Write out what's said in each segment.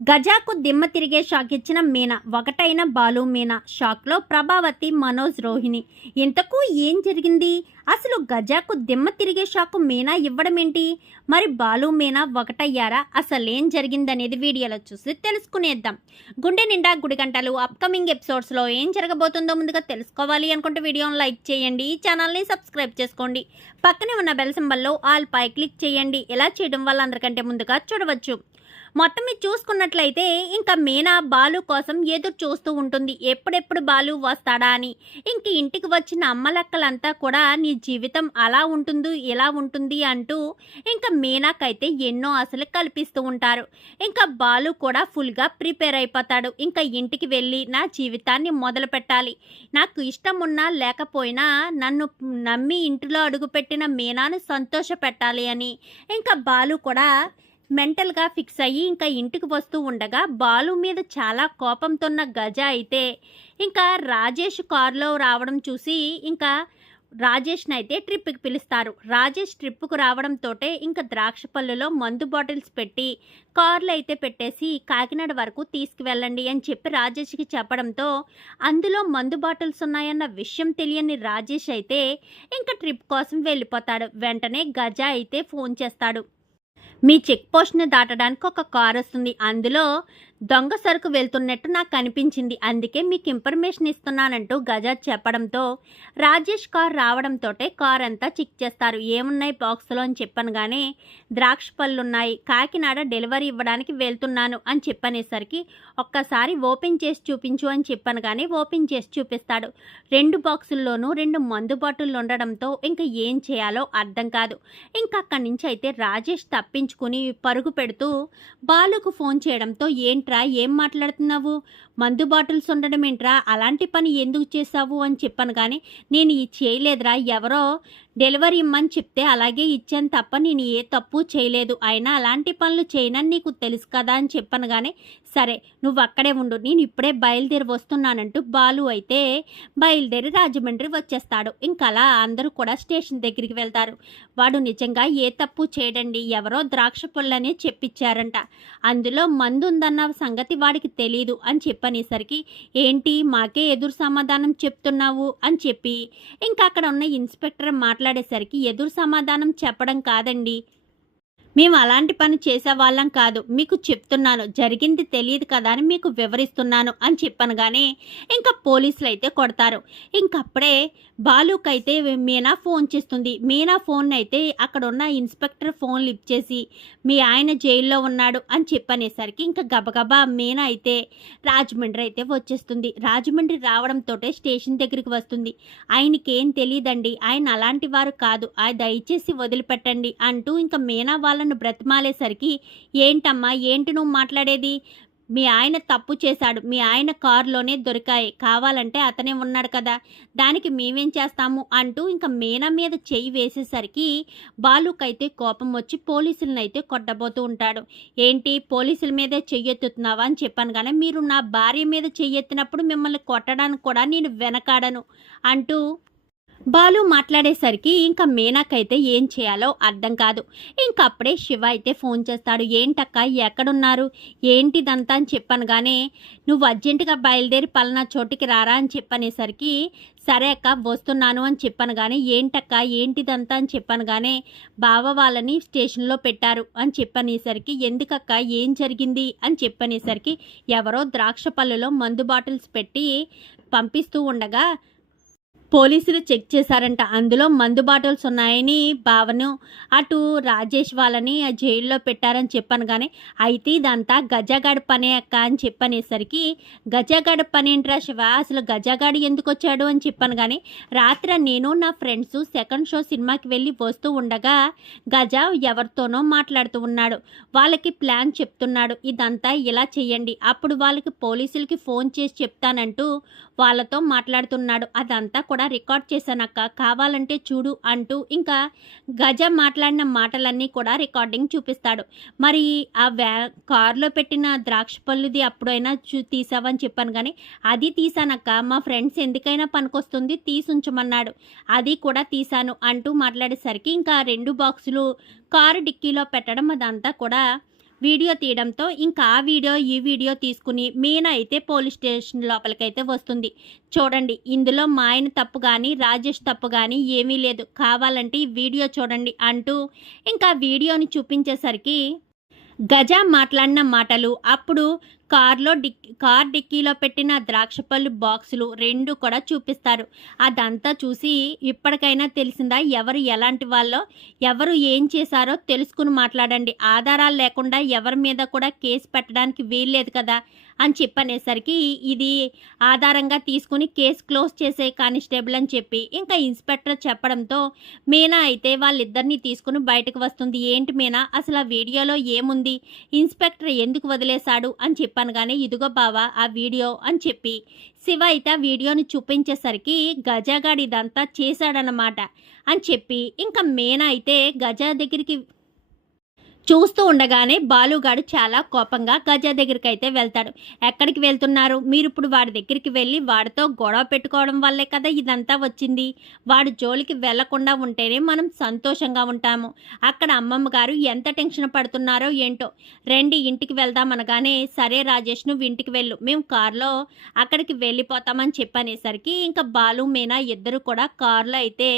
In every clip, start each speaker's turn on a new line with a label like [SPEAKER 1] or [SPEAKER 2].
[SPEAKER 1] గజాకు దిమ్మ తిరిగే షాక్ ఇచ్చిన మీనా ఒకటైన బాలు మీనా షాక్లో ప్రభావతి మనోజ్ రోహిణి. ఇంతకు ఏం జరిగింది? అసలు గజాకు దిమ్మ తిరిగే షాక్ మీనా ఇవ్వడం ఏంటి మరి బాలు మీనా ఒకటయ్యారా? అసలు ఏం జరిగిందనేది వీడియోలో చూసి తెలుసుకునేద్దాం. గుండె నిండా గుడి గంటలు అప్కమింగ్ ఎపిసోడ్స్లో ఏం జరగబోతుందో ముందుగా తెలుసుకోవాలి అనుకుంటే వీడియోని లైక్ చేయండి ఈ ఛానల్ని సబ్స్క్రైబ్ చేసుకోండి. పక్కనే ఉన్న బెల్ సింబల్లో ఆల్ పై క్లిక్ చేయండి. ఇలా చేయడం వల్ల అందరికంటే ముందుగా చూడవచ్చు. మొత్తం మీరు చూసుకున్నట్లయితే ఇంకా మీనా బాలు కోసం ఎదురు చూస్తూ ఉంటుంది. ఎప్పుడెప్పుడు బాలు వస్తాడా అని. ఇంక ఇంటికి వచ్చిన అమ్మలక్కలంతా కూడా నీ జీవితం అలా ఉంటుంది ఇలా ఉంటుంది అంటూ ఇంకా మీనాకైతే ఎన్నో ఆశలు కల్పిస్తూ ఉంటారు. ఇంకా బాలు కూడా ఫుల్గా ప్రిపేర్ అయిపోతాడు. ఇంకా ఇంటికి వెళ్ళి నా జీవితాన్ని మొదలు పెట్టాలి. నాకు ఇష్టం ఉన్నా లేకపోయినా నన్ను నమ్మి ఇంటిలో అడుగుపెట్టిన మీనాను సంతోష పెట్టాలి అని. ఇంకా బాలు కూడా మెంటల్గా ఫిక్స్ అయ్యి ఇంకా ఇంటికి వస్తూ ఉండగా బాలు మీద చాలా కోపంతో ఉన్న గజ అయితే ఇంకా రాజేష్ కారులో రావడం చూసి ఇంకా రాజేష్ని అయితే ట్రిప్కి పిలుస్తారు. రాజేష్ ట్రిప్కు రావడంతో ఇంకా ద్రాక్ష పళ్ళులో మందు బాటిల్స్ పెట్టి కార్లు అయితే పెట్టేసి కాకినాడ వరకు తీసుకువెళ్ళండి అని చెప్పి రాజేష్కి చెప్పడంతో అందులో మందు బాటిల్స్ ఉన్నాయన్న విషయం తెలియని రాజేష్ అయితే ఇంకా ట్రిప్ కోసం వెళ్ళిపోతాడు. వెంటనే గజ అయితే ఫోన్ చేస్తాడు. మీ చెక్ పోస్ట్ని దాటడానికి ఒక కార్ వస్తుంది అందులో దొంగ సరుకు వెళ్తున్నట్టు నాకు కనిపించింది అందుకే మీకు ఇన్ఫర్మేషన్ ఇస్తున్నానంటూ గజాజ్ చెప్పడంతో రాజేష్ కార్ రావడంతో కార్ అంతా చెక్ చేస్తారు. ఏమున్నాయి బాక్స్లో అని చెప్పనుగానే ద్రాక్ష పళ్ళు ఉన్నాయి కాకినాడ డెలివరీ ఇవ్వడానికి వెళ్తున్నాను అని చెప్పనేసరికి ఒక్కసారి ఓపెన్ చేసి చూపించు అని చెప్పాను కానీ ఓపెన్ చేసి చూపిస్తాడు. రెండు బాక్సుల్లోనూ రెండు మందు బాటిళ్ళు ఉండడంతో ఇంకా ఏం చేయాలో అర్థం కాదు. ఇంకా అక్కడి నుంచి అయితే రాజేష్ తప్పించుకుని పరుగు పెడుతూ బాలుకు ఫోన్ చేయడంతో ఏంటి ఏంట్రా? ఏం మాట్లాడుతున్నావు? మందు బాటిల్స్ ఉండడం ఏంట్రా? అలాంటి పని ఎందుకు చేశావు అని చెప్పాను కానీ నేను ఇది చేయలేదురా. ఎవరో డెలివరీ ఇమ్మని చెప్తే అలాగే ఇచ్చాను తప్ప నేను ఏ తప్పు చేయలేదు. అయినా అలాంటి పనులు చేయనని నీకు తెలుసు కదా అని చెప్పాను కానీ సరే నువ్వు అక్కడే ఉండు. నేను ఇప్పుడే బయలుదేరి వస్తున్నానంటూ బాలు అయితే బయలుదేరి రాజమండ్రి వచ్చేస్తాడు. ఇంకా అలా అందరూ కూడా స్టేషన్ దగ్గరికి వెళ్తారు. వాడు నిజంగా ఏ తప్పు చేయడండి ఎవరో ద్రాక్ష పుల్లనే చెప్పించారంట అందులో మందు ఉందన్న సంగతి వాడికి తెలియదు అని చెప్పనేసరికి ఏంటి మాకే ఎదురు సమాధానం చెప్తున్నావు? అని చెప్పి ఇంకా అక్కడ ఉన్న ఇన్స్పెక్టర్ మాట్లాడేసరికి ఎదురు సమాధానం చెప్పడం కాదండి. మేము అలాంటి పని చేసేవాళ్ళం కాదు. మీకు చెప్తున్నాను జరిగింది తెలియదు కదా అని మీకు వివరిస్తున్నాను అని చెప్పాను కానీ ఇంకా పోలీసులు అయితే కొడతారు. ఇంకప్పుడే బాలుక్ అయితే మీనా ఫోన్ చేస్తుంది. మీనా ఫోన్ అయితే అక్కడ ఉన్న ఇన్స్పెక్టర్ ఫోన్ లిఫ్ట్ చేసి మీ ఆయన జైల్లో ఉన్నాడు అని చెప్పనేసరికి ఇంకా గబగబా మీనా అయితే రాజమండ్రి అయితే వచ్చేస్తుంది. రాజమండ్రి రావడంతో స్టేషన్ దగ్గరికి వస్తుంది. ఆయనకి ఏం తెలియదండి. ఆయన అలాంటి వారు కాదు. ఆ దయచేసి వదిలిపెట్టండి అంటూ ఇంకా మీనా వాళ్ళని బ్రతిమాలేసరికి ఏంటమ్మా ఏంటి నువ్వు మాట్లాడేది? మీ ఆయన తప్పు చేశాడు. మీ ఆయన కారులోనే దొరికాయి. కావాలంటే అతనే ఉన్నాడు కదా. దానికి మేమేం చేస్తాము? అంటూ ఇంకా మీనా మీద చెయ్యి వేసేసరికి బాలుకైతే కోపం వచ్చి పోలీసులను అయితే కొట్టబోతూ ఉంటాడు. ఏంటి? పోలీసుల మీదే చెయ్యెత్తుతున్నావా అని చెప్పాను కానీ మీరు నా భార్య మీద చెయ్యెత్తినప్పుడు మిమ్మల్ని కొట్టడానికి కూడా నేను వెనకాడను అంటూ బాలు మాట్లాడేసరికి ఇంకా మేనాకైతే ఏం చేయాలో అర్థం కాదు. ఇంకప్పుడే శివ అయితే ఫోన్ చేస్తాడు. ఏంటక్క ఎక్కడున్నారు? ఏంటిదంతా? అని చెప్పాను కానీ నువ్వు అర్జెంటుగా బయలుదేరి పలానా చోటికి రారా? అని చెప్పనేసరికి సరే అక్క వస్తున్నాను అని చెప్పాను కానీ ఏంటక్క ఏంటిదంతా? అని చెప్పాను కానీ బావ వాళ్ళని స్టేషన్లో పెట్టారు అని చెప్పనేసరికి ఎందుకక్క ఏం జరిగింది? అని చెప్పనేసరికి ఎవరో ద్రాక్ష పళ్ళులో మందు బాటిల్స్ పెట్టి పంపిస్తూ ఉండగా పోలీసులు చెక్ చేశారంట. అందులో మందు బాటిల్స్ ఉన్నాయని భావను అటు రాజేష్ వాళ్ళని ఆ జైల్లో పెట్టారని చెప్పాను కానీ అయితే ఇదంతా గజగాడి పనే అక్క అని చెప్పనేసరికి గజగాడి పని ఏంట్రా శివ? అసలు గజగాడి ఎందుకు వచ్చాడు? అని చెప్పాను కానీ రాత్రి నేను నా ఫ్రెండ్స్ సెకండ్ షో సినిమాకి వెళ్ళి వస్తూ ఉండగా గజ ఎవరితోనో మాట్లాడుతూ ఉన్నాడు. వాళ్ళకి ప్లాన్ చెప్తున్నాడు. ఇదంతా ఇలా చేయండి అప్పుడు వాళ్ళకి పోలీసులకి ఫోన్ చేసి చెప్తానంటూ వాళ్ళతో మాట్లాడుతున్నాడు. అదంతా కూడా రికార్డ్ చేశానక్క. కావాలంటే చూడు అంటూ ఇంకా గజ మాట్లాడిన మాటలన్నీ కూడా రికార్డింగ్ చూపిస్తాడు. మరి ఆ వ్యా కారులో పెట్టిన ద్రాక్ష పళ్ళుది అప్పుడైనా చూ తీసావని చెప్పాను కానీ అది తీసానక్క. మా ఫ్రెండ్స్ ఎందుకైనా పనికొస్తుంది తీసుంచమన్నాడు. అది కూడా తీశాను అంటూ మాట్లాడేసరికి ఇంకా రెండు బాక్సులు కారు డిక్కీలో పెట్టడం అదంతా కూడా వీడియో తీయడంతో ఇంకా ఆ వీడియో ఈ వీడియో తీసుకుని మీనా అయితే పోలీస్ స్టేషన్ లోపలికైతే వస్తుంది. చూడండి ఇందులో మా ఆయన తప్పు కానీ రాజేష్ తప్పు కానీ ఏమీ లేదు. కావాలంటే ఈ వీడియో చూడండి అంటూ ఇంకా వీడియోని చూపించేసరికి గజ మాట్లాడిన మాటలు అప్పుడు కార్లో డిక్ కార్ డిక్కీలో పెట్టిన ద్రాక్ష పళ్ళు బాక్సులు రెండు కూడా చూపిస్తారు. అదంతా చూసి ఇప్పటికైనా తెలిసిందా? ఎవరు ఎలాంటి వాళ్ళో? ఎవరు ఏం చేశారో తెలుసుకుని మాట్లాడండి. ఆధారాలు లేకుండా ఎవరి మీద కూడా కేసు పెట్టడానికి వీల్లేదు కదా? అని చెప్పనేసరికి ఇది ఆధారంగా తీసుకుని కేసు క్లోజ్ చేసే కానిస్టేబుల్ అని చెప్పి ఇంకా ఇన్స్పెక్టర్ చెప్పడంతో మీనా అయితే వాళ్ళిద్దరిని తీసుకుని బయటకు వస్తుంది. ఏంటి మీనా? అసలు ఆ వీడియోలో ఏముంది? ఇన్స్పెక్టర్ ఎందుకు వదిలేశాడు? అని చెప్పి కానీ ఇదిగో బావా ఆ వీడియో అని చెప్పి. శివ అయితే ఆ వీడియోని చూపించేసరికి గజగాడి ఇదంతా చేశాడనమాట అని చెప్పి. ఇంకా మేనా అయితే గజ దగ్గరికి చూస్తూ ఉండగానే బాలుగాడు చాలా కోపంగా గజ దగ్గరికి అయితే వెళ్తాడు. ఎక్కడికి వెళ్తున్నారు? మీరు ఇప్పుడు వాడి దగ్గరికి వెళ్ళి వాడితో గొడవ పెట్టుకోవడం వల్లే కదా ఇదంతా వచ్చింది. వాడు జోలికి వెళ్ళకుండా ఉంటేనే మనం సంతోషంగా ఉంటాము. అక్కడ అమ్మమ్మ గారు ఎంత టెన్షన్ పడుతున్నారో ఏంటో. రండి ఇంటికి వెళ్దాం అనగానే సరే రాజేష్ నువ్వు ఇంటికి వెళ్ళు. మేము కారులో అక్కడికి వెళ్ళిపోతామని చెప్పనేసరికి ఇంకా బాలు మీనా ఇద్దరు కూడా కారులో అయితే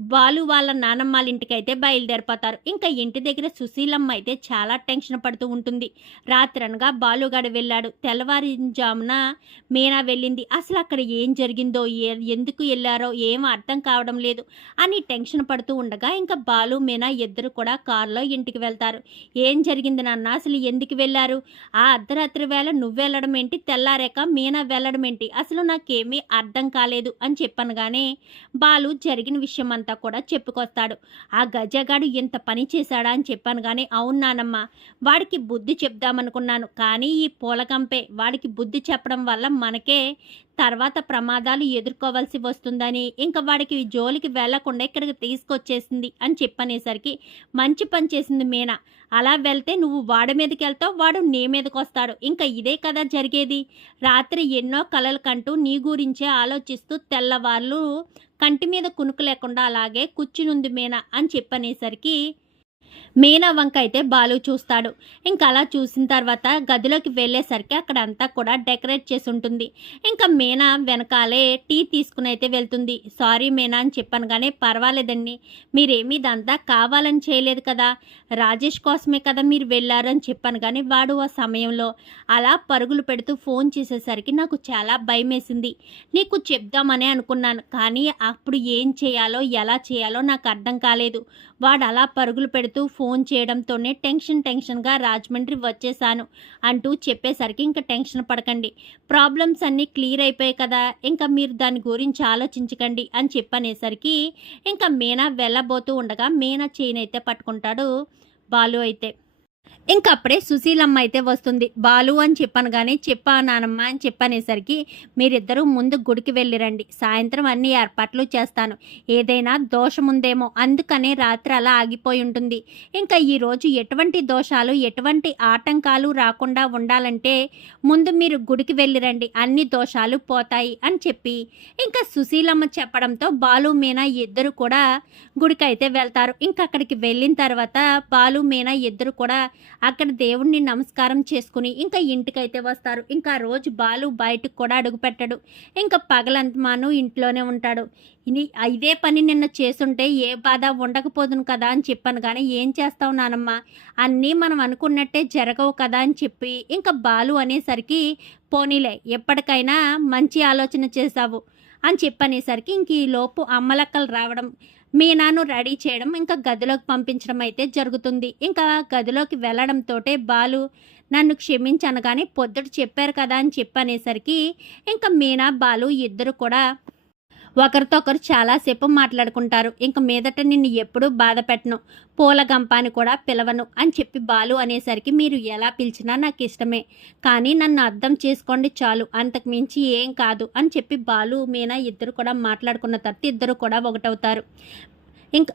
[SPEAKER 1] బాలు వాళ్ళ నానమ్మ వాళ్ళ ఇంటికి అయితే బయలుదేరిపోతారు. ఇంకా ఇంటి దగ్గర సుశీలమ్మ అయితే చాలా టెన్షన్ పడుతూ ఉంటుంది. రాత్రనగా బాలుగాడు వెళ్ళాడు. తెల్లవారుజామున మీనా వెళ్ళింది. అసలు అక్కడ ఏం జరిగిందో ఏ- ఎందుకు వెళ్ళారో ఏం అర్థం కావడం లేదు అని టెన్షన్ పడుతూ ఉండగా ఇంకా బాలు మీనా ఇద్దరు కూడా కారులో ఇంటికి వెళ్తారు. ఏం జరిగింది నాన్న? అసలు ఎందుకు వెళ్ళారు? ఆ అర్ధరాత్రి వేళ నువ్వు వెళ్ళడం ఏంటి? తెల్లారాక మీనా వెళ్ళడం ఏంటి? అసలు నాకేమీ అర్థం కాలేదు అని చెప్పనగానే బాలు జరిగిన విషయం అంతా కూడా చెప్పుకొస్తాడు. ఆ గజగాడు ఇంత పని చేశాడా? అని చెప్పాను కానీ అవును వాడికి బుద్ధి చెప్దామనుకున్నాను. కానీ ఈ పూలకంపే వాడికి బుద్ధి చెప్పడం వల్ల మనకే తర్వాత ప్రమాదాలు ఎదుర్కోవాల్సి వస్తుందని ఇంకా వాడికి జోలికి వెళ్ళకుండా ఇక్కడికి తీసుకొచ్చేసింది అని చెప్పనేసరికి మంచి పని చేసింది మీనా. అలా వెళ్తే నువ్వు వాడి మీదకి వెళ్తావు వాడు నీ మీదకి వస్తాడు. ఇంకా ఇదే కదా జరిగేది. రాత్రి ఎన్నో కలలు కంటూ నీ గురించే ఆలోచిస్తూ తెల్లవాళ్ళు కంటి మీద కునుకు లేకుండా అలాగే కూర్చునుంది మీనా అని చెప్పనేసరికి మీనా వంక అయితే బాలు చూస్తాడు. ఇంకా అలా చూసిన తర్వాత గదిలోకి వెళ్ళేసరికి అక్కడ అంతా కూడా డెకరేట్ చేసి ఉంటుంది. ఇంకా మీనా వెనకాలే టీ తీసుకుని అయితే వెళ్తుంది. సారీ మీనా అని చెప్పాను కానీ పర్వాలేదండి. మీరేమీ ఇదంతా కావాలని చేయలేదు కదా. రాజేష్ కోసమే కదా మీరు వెళ్ళారు అని చెప్పాను కానీ వాడు ఆ సమయంలో అలా పరుగులు పెడుతూ ఫోన్ చేసేసరికి నాకు చాలా భయం వేసింది నీకు చెప్దామనే అనుకున్నాను. కానీ అప్పుడు ఏం చేయాలో ఎలా చేయాలో నాకు అర్థం కాలేదు. వాడు అలా పరుగులు పెడుతూ ఫోన్ చేయడంతోనే టెన్షన్ టెన్షన్గా రాజమండ్రి వచ్చేసాను అంటూ చెప్పేసరికి ఇంకా టెన్షన్ పడకండి. ప్రాబ్లమ్స్ అన్నీ క్లియర్ అయిపోయాయి కదా ఇంకా మీరు దాని గురించి ఆలోచించకండి అని చెప్పనేసరికి ఇంకా మీనా వెళ్ళబోతూ ఉండగా మీనా చైన్ అయితే పట్టుకుంటాడు బాలు అయితే. ఇంకా అప్పుడే సుశీలమ్మ అయితే వస్తుంది. బాలు అని చెప్పాను కానీ చెప్పా నానమ్మ అని చెప్పనేసరికి మీరిద్దరూ ముందు గుడికి వెళ్ళిరండి. సాయంత్రం అన్ని ఏర్పాట్లు చేస్తాను. ఏదైనా దోషముందేమో అందుకనే రాత్రి అలా ఆగిపోయి ఉంటుంది. ఇంకా ఈరోజు ఎటువంటి దోషాలు ఎటువంటి ఆటంకాలు రాకుండా ఉండాలంటే ముందు మీరు గుడికి వెళ్ళిరండి. అన్ని దోషాలు పోతాయి అని చెప్పి ఇంకా సుశీలమ్మ చెప్పడంతో బాలు మీనా ఇద్దరు కూడా గుడికి అయితే వెళ్తారు. ఇంకా అక్కడికి వెళ్ళిన తర్వాత బాలు మీనా ఇద్దరు కూడా అక్కడ దేవుణ్ణి నమస్కారం చేసుకుని ఇంకా ఇంటికైతే వస్తారు. ఇంకా రోజు బాలు బయటకు కూడా అడుగుపెట్టడు ఇంకా పగలంతమాను ఇంట్లోనే ఉంటాడు. ఇదే పని నిన్న చేసుంటే ఏ బాధ ఉండకపోదును కదా అని చెప్పాను. కానీ ఏం చేస్తావు నానమ్మ? అన్నీ మనం అనుకున్నట్టే జరగవు కదా అని చెప్పి ఇంకా బాలు అనేసరికి పోనీలే ఎప్పటికైనా మంచి ఆలోచన చేశావు అని చెప్పనేసరికి ఇంక ఈ లోపు అమ్మలక్కలు రావడం మీనాను రెడీ చేయడం ఇంకా గదిలోకి పంపించడం అయితే జరుగుతుంది. ఇంకా గదిలోకి వెళ్ళడంతో బాలు నన్ను క్షమించనగానే పొద్దుట చెప్పారు కదా అని చెప్పనేసరికి ఇంకా మీనా బాలు ఇద్దరు కూడా ఒకరితో ఒకరు చాలాసేపు మాట్లాడుకుంటారు. ఇంక మీదట నిన్ను ఎప్పుడూ బాధ పెట్టను. పూల గంపాని కూడా పిలవను అని చెప్పి బాలు అనేసరికి మీరు ఎలా పిలిచినా నాకు ఇష్టమే. కానీ నన్ను అర్థం చేసుకోండి చాలు. అంతకు మించి ఏం కాదు అని చెప్పి బాలు మీనా ఇద్దరు కూడా మాట్లాడుకున్న తర్వాత ఇద్దరు కూడా ఒకటవుతారు. ఇంకా